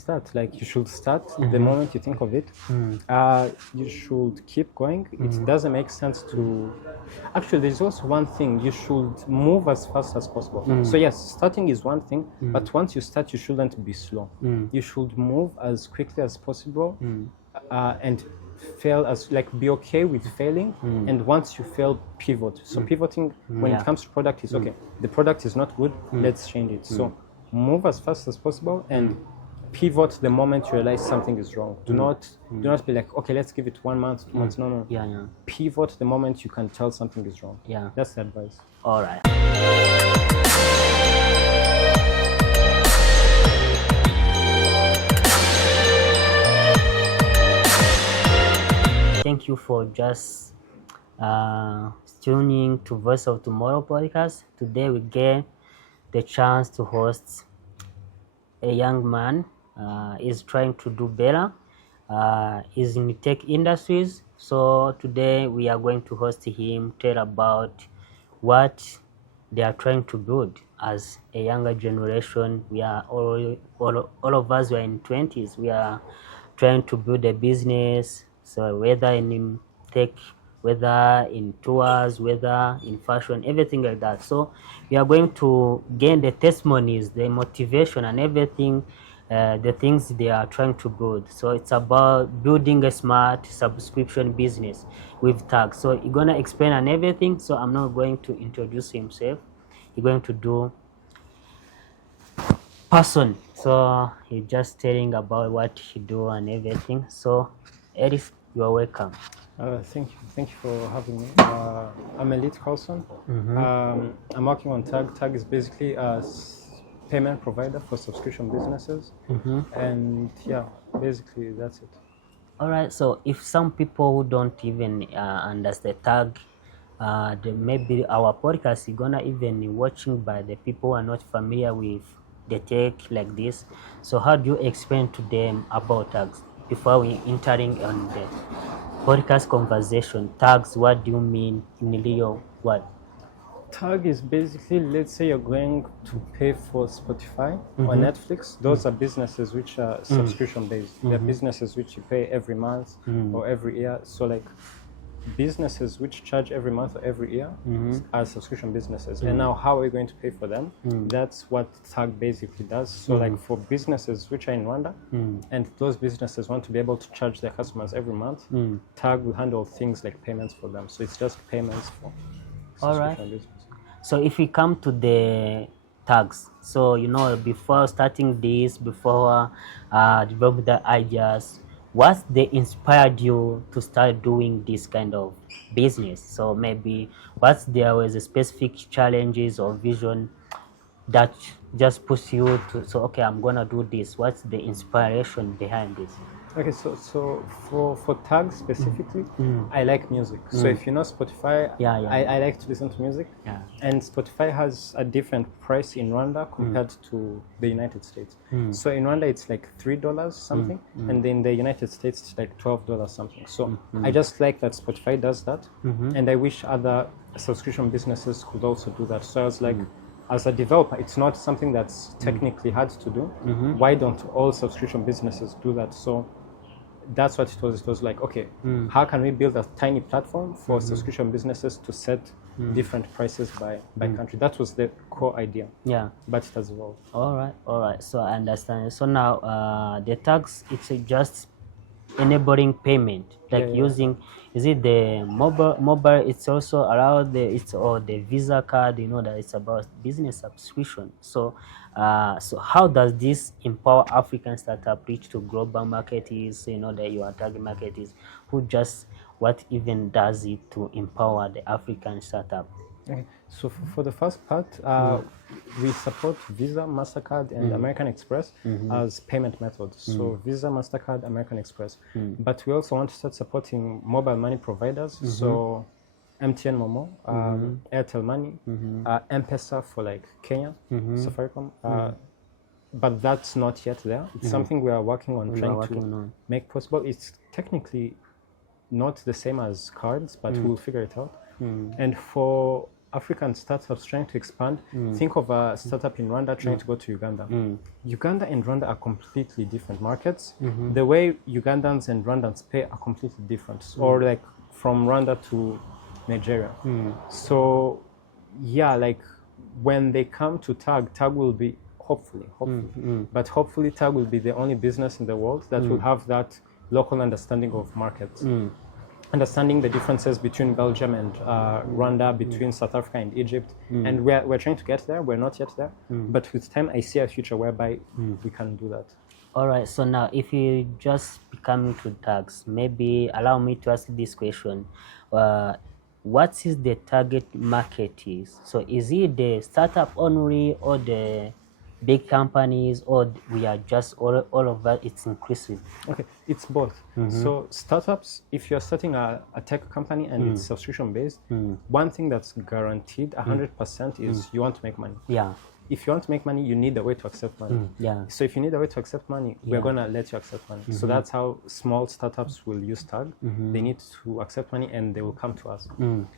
start. Like you should start the moment you think of it. You should keep going. It doesn't make sense to. Actually, there's also one thing. You should move as fast as possible. So yes, starting is one thing, but once you start, you shouldn't be slow. You should move as quickly as possible, and fail as like be okay with failing. And once you fail, pivot. So pivoting when it comes to product is okay. The product is not good. Let's change it. So move as fast as possible and pivot the moment you realize something is wrong. Do not be like, okay, let's give it 1 month, 2 months. No. Pivot the moment you can tell something is wrong. That's the advice. All right. Thank you for just tuning to Voice of Tomorrow podcast. Today we get the chance to host a young man. Is trying to do better. Is in the tech industries. So today we are going to host him, tell about what they are trying to build as a younger generation. We are all of us, we are in 20s. We are trying to build a business. So whether in tech, whether in tours, whether in fashion, everything like that. So we are going to gain the testimonies, the motivation and everything, the things they are trying to build. So it's about building a smart subscription business with Taag. So he's gonna explain on everything. So I'm not going to introduce himself. He's going to do person. So he's just telling about what he do and everything. So Elif, you are welcome. Thank you for having me. I'm Elite Carlson. I'm working on Taag. Taag is basically a payment provider for subscription businesses, and yeah, basically that's it. All right. So if some people who don't even understand Taag, maybe our podcast is gonna even watching by the people who are not familiar with the tech like this. So how do you explain to them about Tags before we entering on the podcast conversation? Tags, what do you mean in Leo? What? Taag is basically, let's say you're going to pay for Spotify or Netflix. Those are businesses which are subscription based. They're businesses which you pay every month or every year. So like businesses which charge every month or every year are subscription businesses. And now how are we going to pay for them? That's what Taag basically does. So like for businesses which are in Rwanda and those businesses want to be able to charge their customers every month, Taag will handle things like payments for them. So it's just payments for subscription business. So if we come to the Tags, so before starting this, before developing the ideas, what they inspired you to start doing this kind of business? So maybe there was a specific challenges or vision that just push you to, so okay, I'm gonna do this. What's the inspiration behind this? Okay, so for Taag specifically, I like music. So if you know Spotify, I like to listen to music. And Spotify has a different price in Rwanda compared to the United States. So in Rwanda it's like $3 something, and in the United States it's like $12 something. So I just like that Spotify does that, and I wish other subscription businesses could also do that. So I was like, as a developer, it's not something that's technically hard to do. Why don't all subscription businesses do that? So that's what it was. It was like, okay, how can we build a tiny platform for subscription businesses to set different prices by country? That was the core idea. But it has evolved. All right. So I understand. So now the Tags, it's just enabling payment, like using, is it the mobile? It's also allowed or the Visa card. That it's about business subscription. So so how does this empower African startup reach to global markets? That your target market is what even does it to empower the African startup? Okay. So for the first part, we support Visa, MasterCard, and American Express as payment methods. So Visa, MasterCard, American Express. But we also want to start supporting mobile money providers. So MTN Momo, Airtel Money, M-Pesa for like Kenya, Safaricom. But that's not yet there. It's something we are working on, trying to make possible. It's technically not the same as cards, but we'll figure it out. And for African startups trying to expand. Think of a startup in Rwanda trying to go to Uganda. Uganda and Rwanda are completely different markets. The way Ugandans and Rwandans pay are completely different, or like from Rwanda to Nigeria. So yeah, like when they come to Taag will be hopefully, but hopefully Taag will be the only business in the world that will have that local understanding of markets. Understanding the differences between Belgium and Rwanda, between South Africa and Egypt. And we're trying to get there. We're not yet there. But with time, I see a future whereby we can do that. All right. So now, if you just be coming to Tags, maybe allow me to ask this question. What is the target market is? So is it the startup only or the big companies, or we are just all of that, it's inclusive? Okay, it's both. So startups, if you're starting a tech company and it's subscription based, one thing that's guaranteed 100% is you want to make money. Yeah. If you want to make money, you need a way to accept money. Yeah. So if you need a way to accept money, we're gonna let you accept money. So that's how small startups will use Taag. They need to accept money and they will come to us.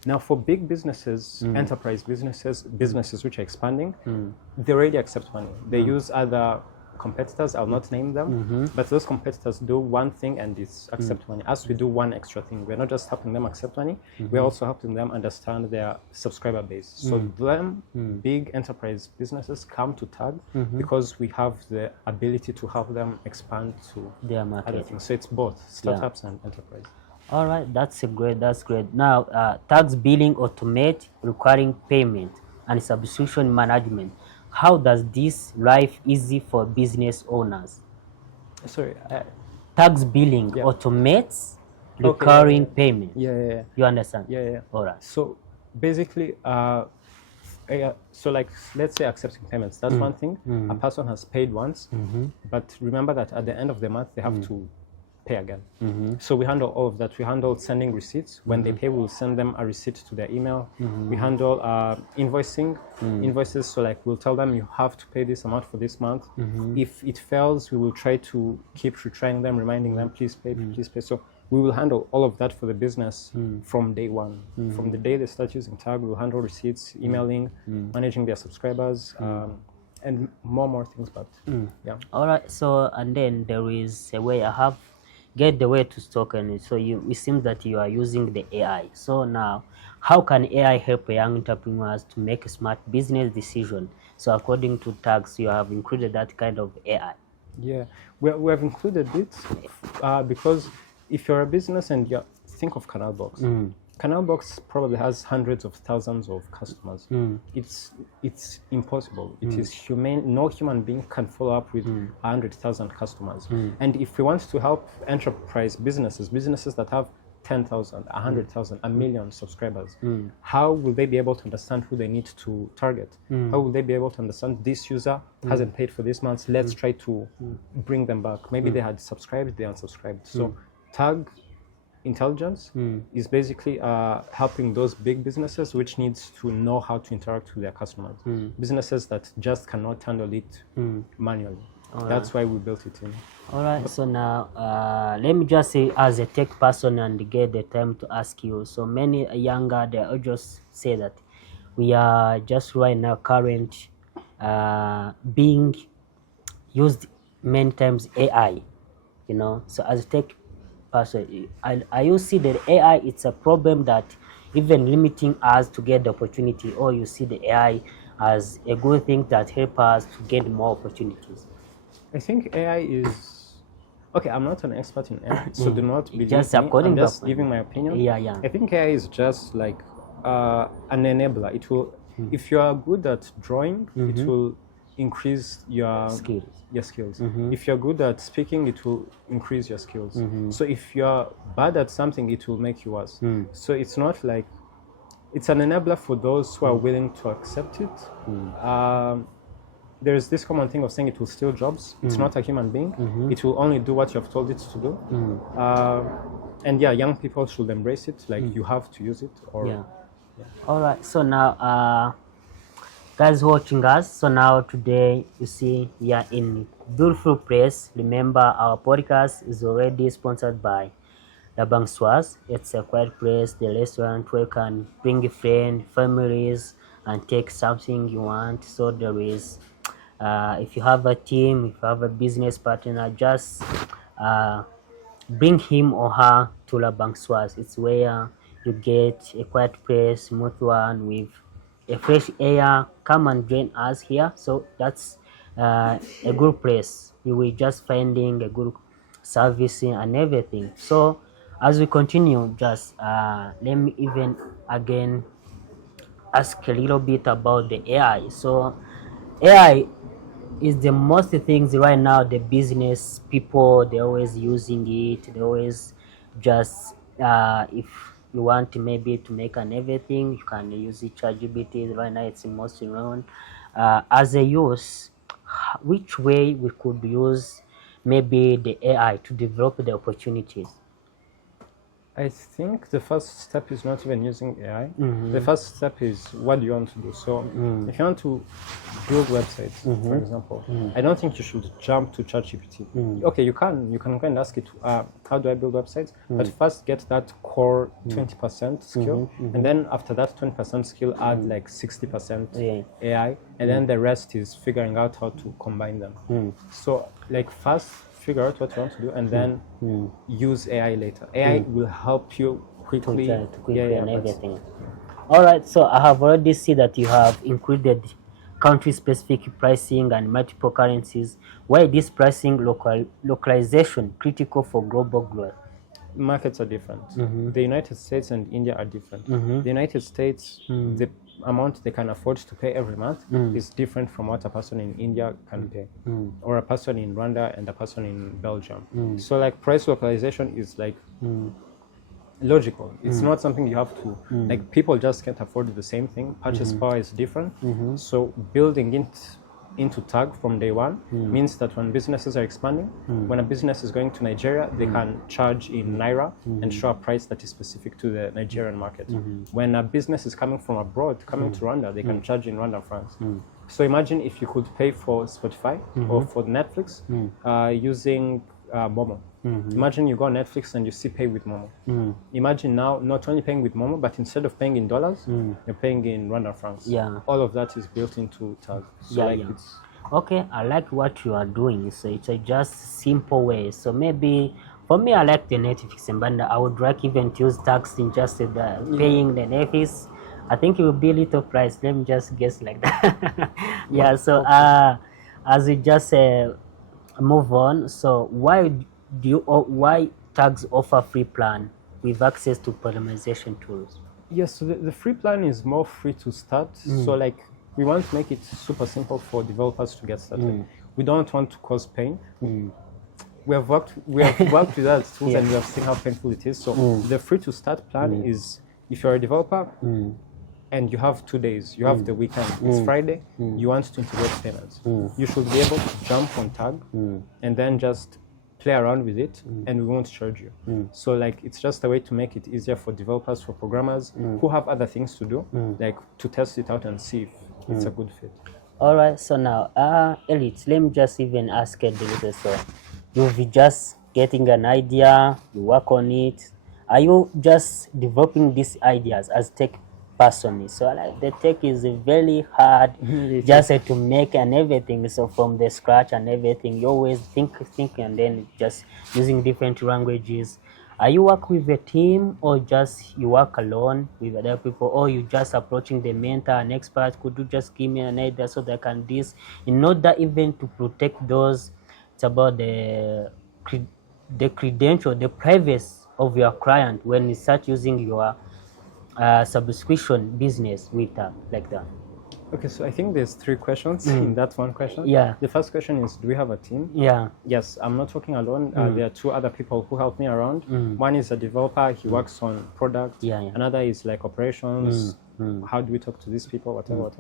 Now for big businesses, enterprise businesses which are expanding, they already accept money. They use other competitors, I'll not name them, but those competitors do one thing and it's accept money. As we do one extra thing, we're not just helping them accept money, we're also helping them understand their subscriber base. So them big enterprise businesses come to Taag because we have the ability to help them expand to their market. other things. So it's both startups and enterprise. All right, that's great. Now, Taag's billing automate requiring payment and subscription management. How does this life easy for business owners? Sorry. Taag's billing automates recurring payment. Yeah. You understand? Yeah. All right. So basically, so like let's say accepting payments. That's one thing. A person has paid once, but remember that at the end of the month they have to pay again. So we handle all of that. We handle sending receipts. When they pay, we'll send them a receipt to their email. We handle invoices. So like we'll tell them you have to pay this amount for this month. If it fails, we will try to keep retrying them, reminding them, please pay, please pay. So we will handle all of that for the business from day one. From the day they start using Taag, we'll handle receipts, emailing, managing their subscribers, and more things. But yeah. All right. So and then there is a way get the way to stock, and so it seems that you are using the AI. So now, how can AI help young entrepreneurs to make a smart business decision? So according to Tags, you have included that kind of AI. Yeah, we have included it because if you're a business and you think of Canalbox, Canalbox probably has hundreds of thousands of customers. It's impossible. It is humane. No human being can follow up with 100,000 customers. And if we want to help enterprise businesses that have 10,000, 100,000, a million subscribers, how will they be able to understand who they need to target? How will they be able to understand this user hasn't paid for this month? Let's try to bring them back. Maybe they had subscribed, they unsubscribed. So Taag Intelligence is basically helping those big businesses which needs to know how to interact with their customers. Businesses that just cannot handle it manually. That's why we built it in. All right. So now, let me just say, as a tech person, and get the time to ask you. So many younger, they just say that we are just right now current being used many times AI. You know, so as a tech person, I you see that AI, it's a problem that even limiting us to get the opportunity, or you see the AI as a good thing that help us to get more opportunities? I think AI is okay. I'm not an expert in AI, so do not believe just me. I'm just giving my opinion. Yeah. I think AI is just like an enabler. It will, if you are good at drawing, it will increase your skills. If you're good at speaking, it will increase your skills. So if you're bad at something, it will make you worse. So it's not like, it's an enabler for those who are willing to accept it. There's this common thing of saying it will steal jobs. It's not a human being. It will only do what you have told it to do. And yeah, young people should embrace it. Like you have to use it. Or All right. So now, guys watching us, so now today you see we are in beautiful place. Remember, our podcast is already sponsored by La Bangswas. It's a quiet place, the restaurant where you can bring friends, families, and take something you want. So there is, if you have a team, if you have a business partner, just uh, bring him or her to La Bangswas. It's where you get a quiet place, smooth one with a fresh air. Come and join us here. So that's a good place. You will just finding a good servicing and everything. So as we continue, just let me even again ask a little bit about the AI. So AI is the most things right now. The business people, they're always using it. They always just if you want to maybe to make an everything, you can use it. ChatGPT right now it's most known as a use. Which way we could use maybe the AI to develop the opportunities? I think the first step is not even using AI. The first step is what do you want to do. So if you want to build websites, for example, I don't think you should jump to ChatGPT. Okay, you can go and ask it, how do I build websites? But first get that core 20% skill, and then after that 20% skill, add like 60% AI, and then the rest is figuring out how to combine them. So like first figure out what you want to do, and then use AI later. AI will help you quickly and everything. All right, so I have already seen that you have included country-specific pricing and multiple currencies. Why this pricing localization critical for global growth? Markets are different. The United States and India are different. The United States, the amount they can afford to pay every month is different from what a person in India can pay, or a person in Rwanda and a person in Belgium. So like price localization is like logical. It's not something you have to, like people just can't afford the same thing. Purchase power is different. So building it into Taag from day one means that when businesses are expanding, when a business is going to Nigeria, they can charge in Naira and show a price that is specific to the Nigerian market. When a business is coming from abroad, coming to Rwanda, they can charge in Rwanda francs. So imagine if you could pay for Spotify or for Netflix using Momo. Imagine you go on Netflix and you see pay with Momo. Imagine now not only paying with Momo, but instead of paying in dollars, you're paying in Rwanda francs. All of that is built into Taag. So it's okay. I like what you are doing. So it's a just simple way. So maybe for me, I like the Netflix, but I would like even to use tax in just paying the Netflix. I think it will be a little price. Let me just guess like that. So as we just move on, so why Tags offer free plan with access to polymerization tools? Yes, so the free plan is more free to start. So like we want to make it super simple for developers to get started. We don't want to cause pain. We have worked with other tools and we have seen how painful it is. So the free to start plan is if you're a developer and you have 2 days, you have the weekend, it's Friday, you want to integrate payments. You should be able to jump on Taag and then just play around with it and we won't charge you. So like it's just a way to make it easier for developers, for programmers who have other things to do, like to test it out and see if it's a good fit. All right, so now Elite, let me just even ask a little. So you've just getting an idea, you work on it. Are you just developing these ideas as tech person? So like the tech is very hard just to make and everything. So from the scratch and everything, you always think and then just using different languages. Are you work with a team or just you work alone with other people, or you just approaching the mentor and expert? Could you just give me an idea so that I can this in order even to protect those? It's about the credential, the privacy of your client when you start using your subscription business with like that. Okay, so I think there's 3 questions in that one question. The first question is, do we have a team? Yes, I'm not working alone. There are 2 other people who help me around. One is a developer, he works on product. Another is like operations, how do we talk to these people, whatever.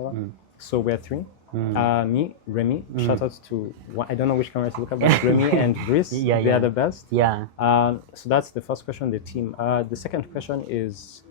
So we're 3. Me, Remy, shout out to, I don't know which camera to look at, but Remy and Brice, they are the best. So that's the first question, the team. The second question is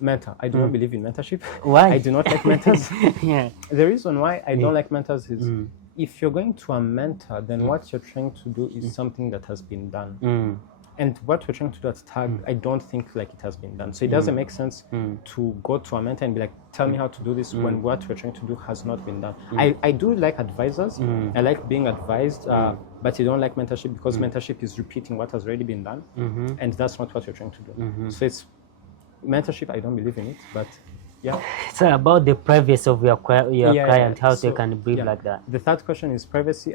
mentor. I do not believe in mentorship. Why? I do not like mentors. The reason why I don't like mentors is if you're going to a mentor, then what you're trying to do is something that has been done. And what we're trying to do at Taag, I don't think like it has been done. So it doesn't make sense to go to a mentor and be like, tell me how to do this when what we're trying to do has not been done. I do like advisors. I like being advised, but I don't like mentorship because mentorship is repeating what has already been done. And that's not what we're trying to do. So it's mentorship, I don't believe in it, but yeah. It's about the privacy of your client, how they can breathe like that. The third question is privacy.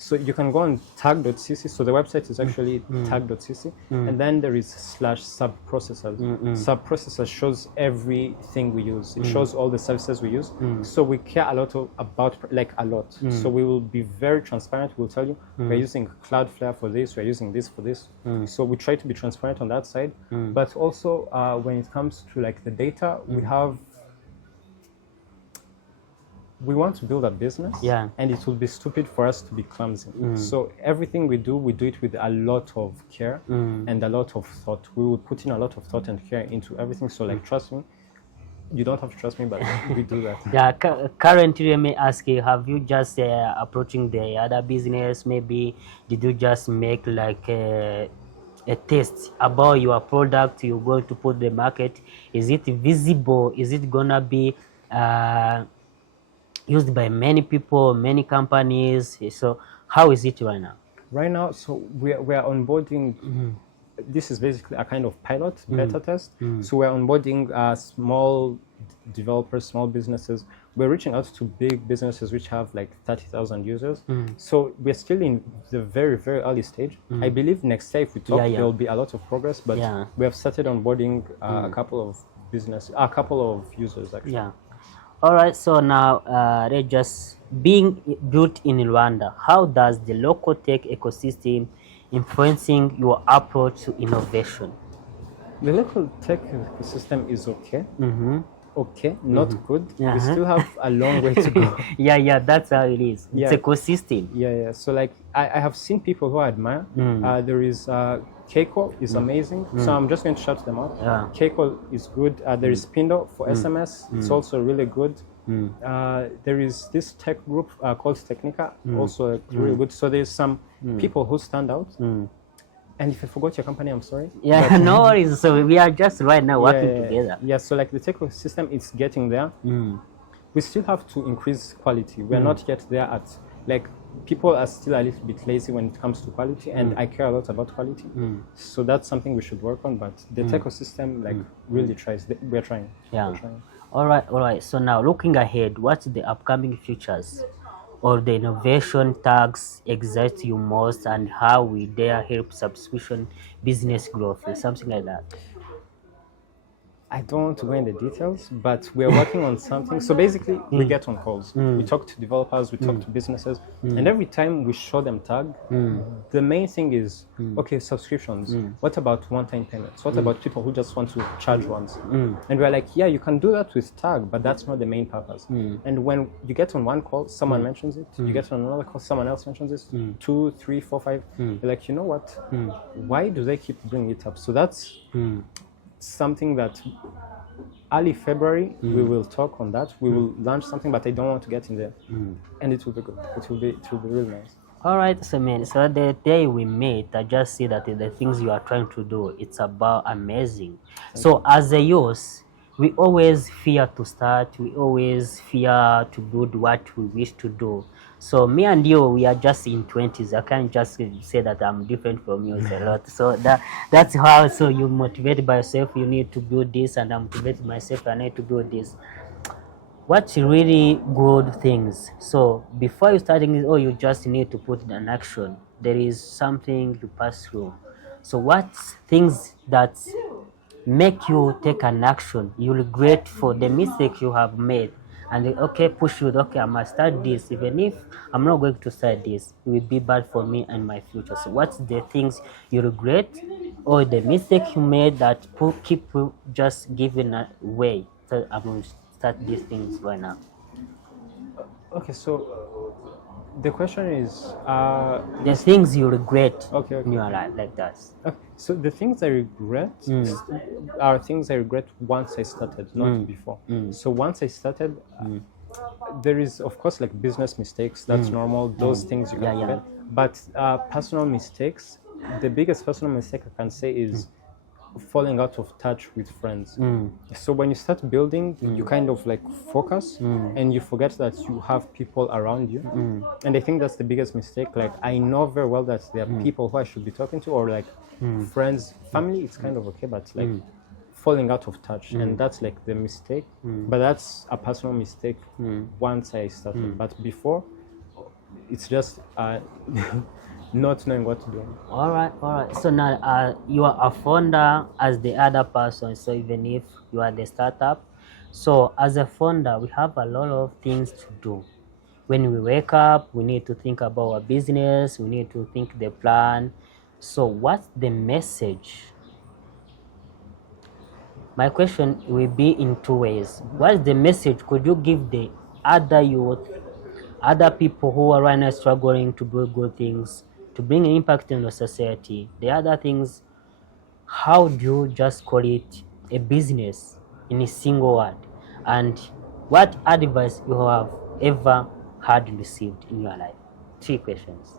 So you can go on taag.cc. So the website is actually taag.cc. And then there is /subprocessors. Subprocessors shows everything we use. It shows all the services we use. So we care a lot about a lot. So we will be very transparent. We'll tell you we're using Cloudflare for this, we're using this for this. So we try to be transparent on that side. But also when it comes to like the data, we want to build a business, and it will be stupid for us to be clumsy. So everything we do it with a lot of care and a lot of thought. We will put in a lot of thought and care into everything. So like, trust me. You don't have to trust me, but we do that. Yeah. Currently, let me ask you: have you just approaching the other business? Maybe did you just make like a test about your product you're going to put the market? Is it visible? Is it gonna be used by many people, many companies? So how is it right now? Right now, so we are onboarding. This is basically a kind of pilot beta test. So we're onboarding small developers, small businesses. We're reaching out to big businesses which have like 30,000 users. So we're still in the very, very early stage. I believe next year if we talk, there will be a lot of progress, but we have started onboarding a couple of users actually. Yeah. All right, so now just being built in Rwanda, how does the local tech ecosystem influencing your approach to innovation? The local tech ecosystem is okay. Okay, not good. We still have a long way to go. Yeah, that's how it is. It's ecosystem. Yeah. So like I have seen people who I admire. There is Keiko is amazing. So I'm just going to shout them out. Keiko is good. There is Pindo for SMS. It's also really good. There is this tech group called Technica, also really good. So there's some people who stand out. And if I forgot your company, I'm sorry. Yeah, no worries. So we are just right now working together. Yeah, so like the tech system, it's getting there. We still have to increase quality. We're not yet there at, like, people are still a little bit lazy when it comes to quality, and I care a lot about quality. So that's something we should work on, but the tech system, like, really tries. We're trying. Yeah. We're trying. All right. So now looking ahead, what's the upcoming futures or the innovation tags excite you most, and how will they help subscription business growth or something like that? I don't want to go into details, but we're working on something. So basically, we get on calls. We talk to developers, we talk to businesses, and every time we show them Taag, the main thing is, okay, subscriptions. What about one-time payments? What about people who just want to charge once? And we're like, yeah, you can do that with Taag, but that's not the main purpose. And when you get on one call, someone mentions it. You get on another call, someone else mentions it. 2, 3, 4, 5. You're like, you know what? Why do they keep bringing it up? So that's something that early February we will talk on that. We will launch something, but I don't want to get in there. And it will be good. It will be really nice. All right, so man, so the day we meet, I just see that the things you are trying to do, it's about amazing. So as a youth, we always fear to start. We always fear to do what we wish to do. So me and you, we are just in 20s. I can't just say that I'm different from you a lot. So that's how. So you motivate by yourself. You need to build this, and I motivate myself. I need to build this. What's really good things? So before you starting it, you just need to put it in action. There is something you pass through. So what things that make you take an action? You regret for the mistake you have made. And okay, push you, okay, I must start this. Even if I'm not going to start this, it will be bad for me and my future. So what's the things you regret or the mistake you made that keep you just giving away? So I'm going to start these things right now. Okay, so the question is... the things you regret in your life, like that. Okay. So the things I regret are things I regret once I started, not before. So once I started, there is, of course, like business mistakes. That's normal. Those things you can forget. But personal mistakes, the biggest personal mistake I can say is falling out of touch with friends. So when you start building, you kind of like focus and you forget that you have people around you. And I think that's the biggest mistake. Like, I know very well that there are people who I should be talking to, or like friends, family, it's kind of okay, but like falling out of touch, and that's like the mistake. But that's a personal mistake once I started. But before, it's just not knowing what to do. All right. So now you are a founder as the other person. So even if you are the startup, so as a founder, we have a lot of things to do. When we wake up, we need to think about our business. We need to think the plan. So what's the message? My question will be in two ways. What's the message could you give the other youth, other people who are right now struggling to do good things, to bring an impact in the society? The other things, how do you just call it a business in a single word? And what advice you have ever had received in your life? 3 questions.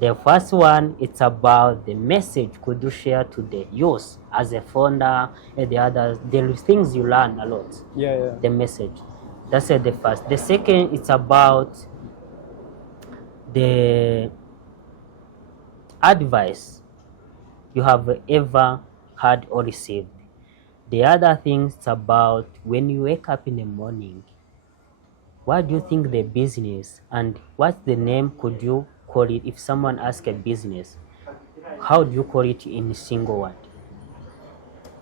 The first one, it's about the message could you share to the youth as a founder, and the others, the things you learn a lot. Yeah. The message. That's the first. The second, it's about the advice you have ever had or received. The other thing is about when you wake up in the morning, what do you think the business, and what's the name could you call it? If someone asks a business, how do you call it in a single word?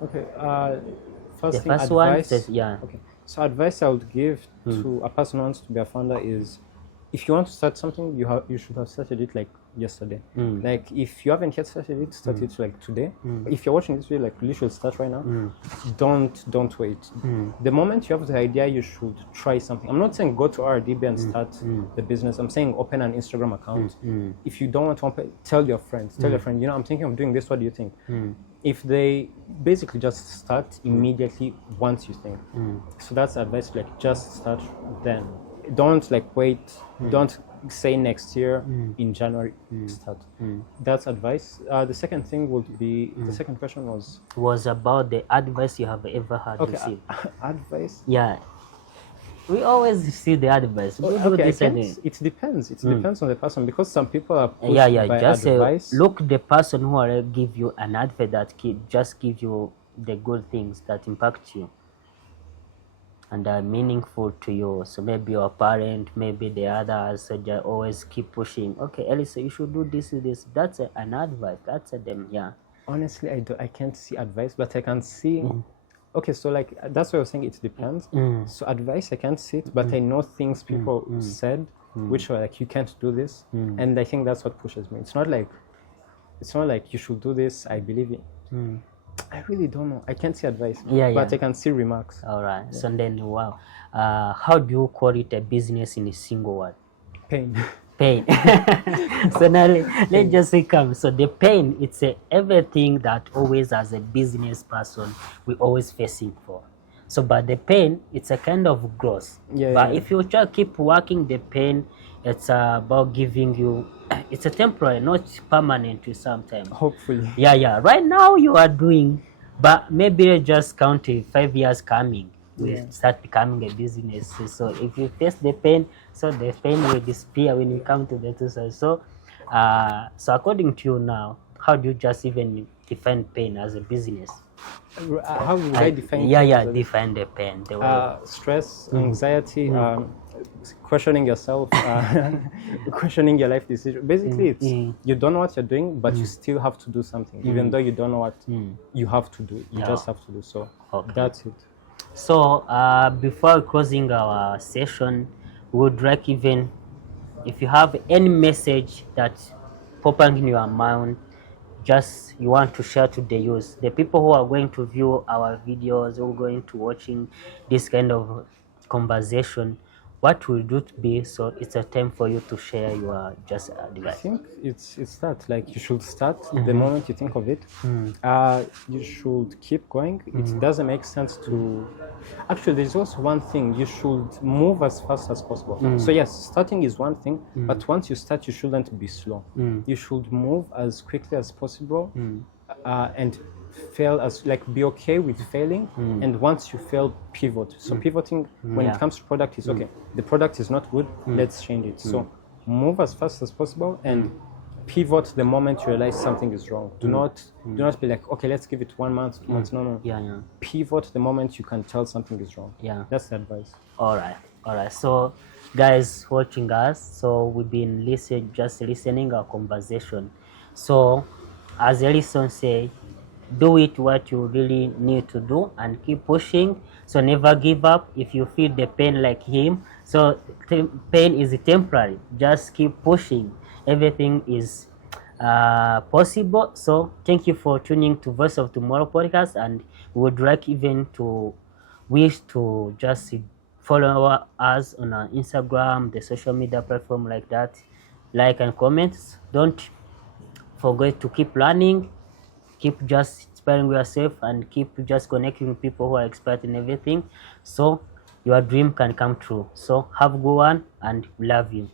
Okay. The First thing, first one advice. says, yeah. Okay. So advice I would give to a person who wants to be a founder is, if you want to start something, you should have started it like yesterday. Like, if you haven't yet started it, start it like today. If you're watching this video, like, you should start right now. Don't wait. The moment you have the idea, you should try something. I'm not saying go to RDB and start the business. I'm saying open an Instagram account. If you don't want to open, tell your friends. Tell your friend, I'm thinking of doing this. What do you think? If they basically just start immediately once you think. So that's advice, like, just start then. Don't like wait. Don't say next year in January. Start. That's advice. The second thing would be, the second question was about the advice you have ever had received. Advice. Yeah, we always see the advice. It depends. It depends on the person, because some people are pushed by just advice. Look, the person who will give you an advice that just give you the good things that impact you and are meaningful to you. So maybe your parent, maybe the others, so they always keep pushing. Okay, Elisa, you should do this. That's an advice. That's them. Yeah. Honestly, I can't see advice, but I can see. Okay, so like, that's what I was saying. It depends. So advice, I can't see it, but I know things people said, which were like, you can't do this, and I think that's what pushes me. It's not like you should do this. I believe it. I really don't know. I can't see advice, but I can see remarks. All right. Yeah. So then, wow. How do you call it a business in a single word? Pain. So now let's just say come. So the pain, it's everything that always, as a business person, we always facing for. So, but the pain, it's a kind of growth. But if you just keep working the pain, it's about giving you. It's a temporary, not permanent to sometimes. Hopefully. Yeah. Right now you are doing, but maybe just counting 5 years coming, we start becoming a business. So if you face the pain, so the pain will disappear when you come to the two sides. So, so according to you now, how do you just even define pain as a business? How do I define? Define the pain. Stress, anxiety. Questioning yourself, questioning your life decision. Basically, it's you don't know what you're doing, but you still have to do something, even though you don't know what you have to do. You just have to do. So that's it. So before closing our session, we would like, even if you have any message that popping in your mind, just you want to share to the youth, the people who are going to view our videos, who are going to watching this kind of conversation, what will it be? So it's a time for you to share your just advice. I think it's that, like, you should start the moment you think of it. You should keep going. It doesn't make sense to actually, there's also one thing, you should move as fast as possible. So yes, starting is one thing, but once you start, you shouldn't be slow. You should move as quickly as possible, and fail as, like, be okay with failing, and once you fail, pivot. So pivoting when it comes to product is okay, the product is not good, let's change it. So move as fast as possible and pivot the moment you realize something is wrong. Do not be like, okay, let's give it 1 month, 2 months. No. Pivot the moment you can tell something is wrong. That's the advice. All right. So guys watching us, so we've been listening our conversation. So as Ellison say, do it what you really need to do and keep pushing. So never give up. If you feel the pain like him, so pain is temporary, just keep pushing. Everything is possible. So thank you for tuning to Voice of Tomorrow podcast, and we would like even to wish to just follow us on our Instagram, the social media platform like that, like and comments. Don't forget to keep learning, keep just inspiring yourself, and keep just connecting with people who are expert in everything, so your dream can come true. So have a good one, and love you.